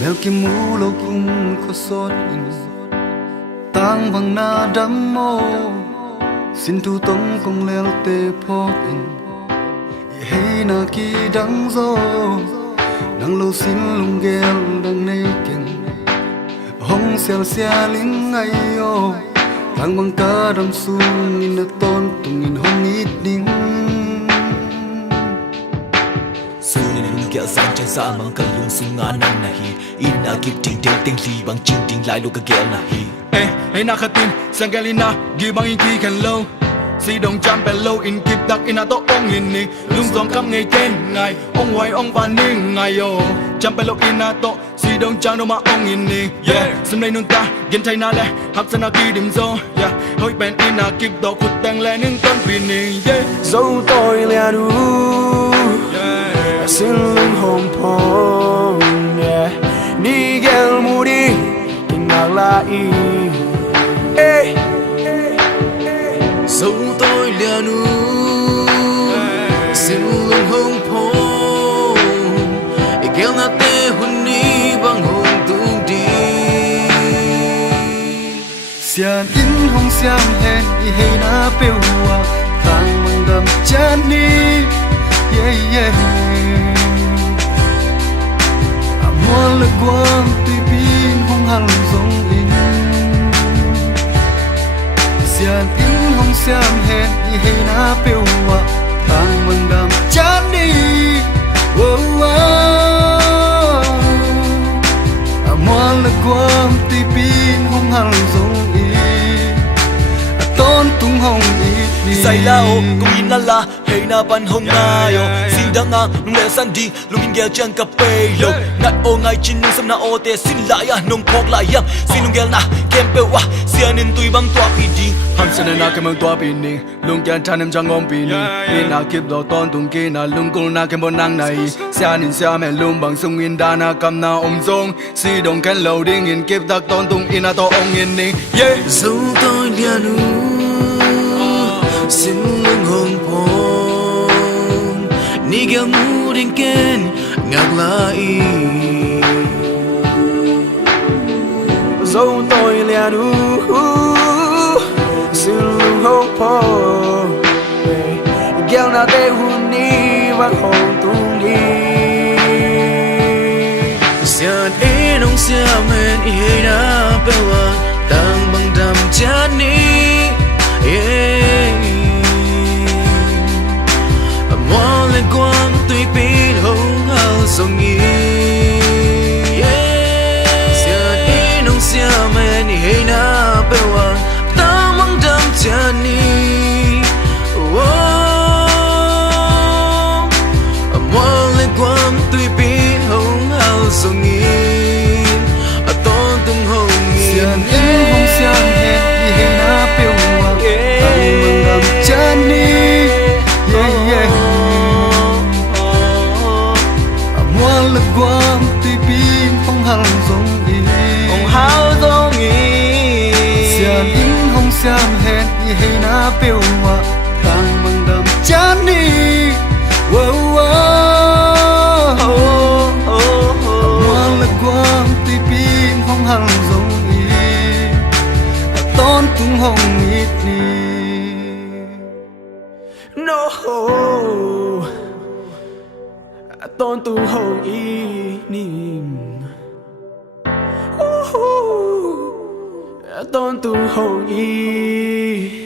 mèo kim mũ lô cung khó sót in tang bằng na đắm mô xin tu tông công leo tê phok in hey na ki đắng gió nang lâu xin lung gel đằng nay kinh hong xel xia linh ngay yo tang bằng ca đam sung in na ton tung in hong ít ding kẹo sang chân sa mang cần luôn sung ngã năng na hi in na kịp ting ting ting li bằng ching ting lại luôn cái kẹo na hi hey na khatin sang galina gi bang in ki kan lo si dong jam pe lo in kịp dak in na to ong in ni lung dong kam ngay ten ngay ong wai ong van ni ngay yo jam pe lo in na to si dong jang no ma ong in ni yeah sim nay nun ta gen thai na le hap sana ki dim zo yeah hoi ben in na kịp do khut tang le ning ton pin ni yeah dấu tôi lẻ đủ xin lưng hồng phong ni gel mudi tinggal lai dấu tôi lẻ nu xin lưng hồng phong gel na te hun ni bang hồng tung đi xian in hong xiam he i hey na pe wa tang mang dam chan ni yeah yeah amor le quang tuy pin hong hal zong in xian in hong xiam he i hey na pe wa tang mang dam chan ni oh oh amor le quang tuy pin hong hal zong tôn tung hồng ít đi say lao cũng in la hey na ban hồng na yo xin đăng ngang nung lệ san đi lung in gel chang cà phê lo nát ô ngay chín nung sam na ô te xin lại à nung phok lại yang xin nung gel na kem pe wa xian in tui bang tua pi đi ham sana na kem tua pin ni lung kyan than em jang om pin ni in na kịp do tôn tung ki na lung kul na kem bon nang nai xian in xiam me lung bang sung in da na kam na om zong si dong kan lo ding in kịp dak tôn tung in na to ong in ni yeah dấu tôi lẻ nu xin lưng hồng phong ni gel mu ding ken ngak lai dấu tôi lẻ đủ xin lưng hồng phong gel na te hun ni bang hồng tung đi xian e nong xiam men i hey na pe wa tang bang dam chan ni amor le quang tuy pin hồng hao song yi xian e nong xiam men i hey na pe wa tang bang dam chan ni amor le quang tuy pin hồng hao song yi a ton tung hồng xian in hong xiam he i hey na pe wa tang mang dam chan ni yeah yeah amor le quang tuy pin hong hal zong i hồng hao dong yi xian in hong xiam he i hey na pe wa tang mang dam chan ni oh oh amor le quang tuy pin hong hal zong i tôn tung hồng ít ni no tôn tu hồng y nim tôn tu hồng y